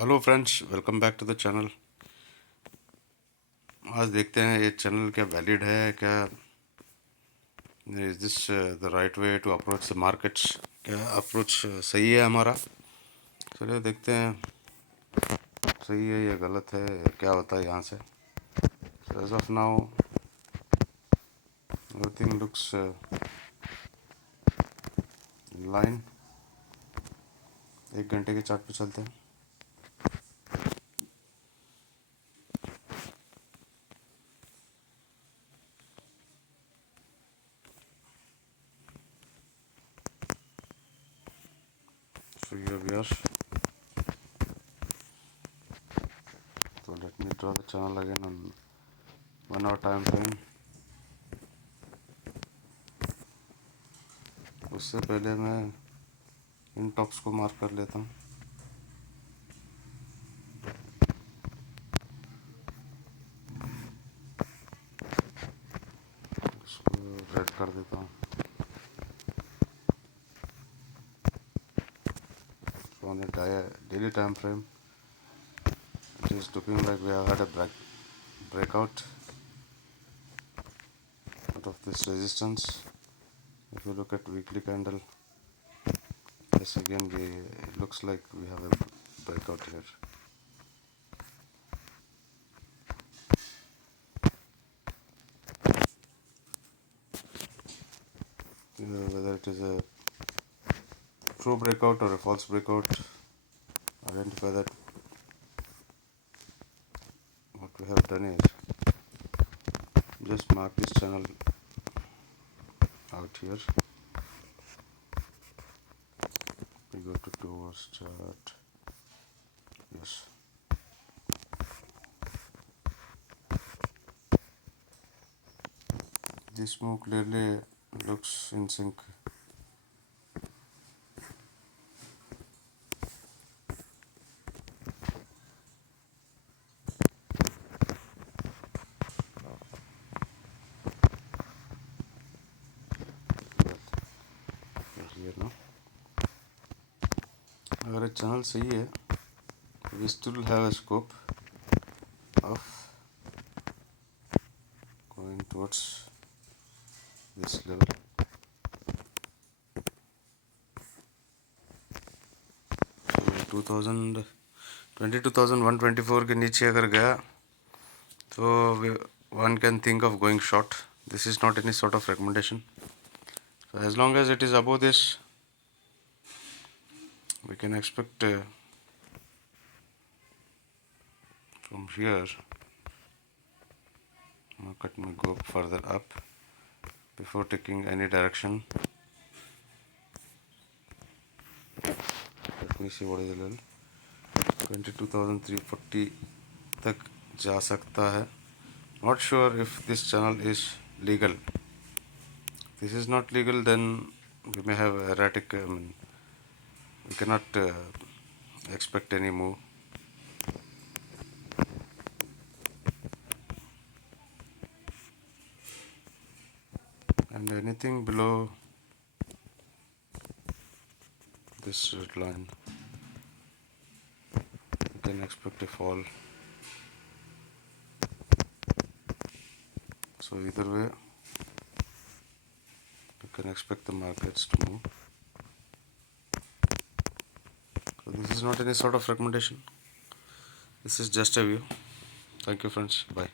Hello friends, welcome back to the channel. आज देखते हैं ये चैनल क्या वैलिड है, क्या is this the right way to approach the markets. क्या अप्रोच सही है हमारा? चलिए देखते हैं सही है या गलत है, क्या होता है यहाँ से। As of now everything looks line. 1 घंटे के चार्ट पे चलते हैं। So here we are. So let me draw the channel again on 1 hour time frame. उससे पहले मैं इन टॉप्स को मार्क कर लेता हूँ। इसको रेड कर देता हूँ। So on the daily time frame, it is looking like we have had a breakout out of this resistance. If you look at weekly candle, yes, again it looks like we have a breakout here. Whether it is a true breakout or a false breakout, identify that. What we have done is just mark this channel out here. We go to 2 hours chart. Yes, this move clearly looks in sync. Here now, अगर channel सही है, we still have a scope of going towards this level. So 22,124 के नीचे अगर गया तो one can think of going short. This is not any sort of recommendation. So as long as it is above this, we can expect from here market may go further up before taking any direction. Let me see what is the level. 22,340 तक जा सकता है. Not sure if this channel is legal. If this is not legal, then we may have erratic. We cannot expect any move. And anything below this red line, we can expect a fall. So either way, you can expect the markets to move. So this is not any sort of recommendation. This is just a view. Thank you, friends. Bye.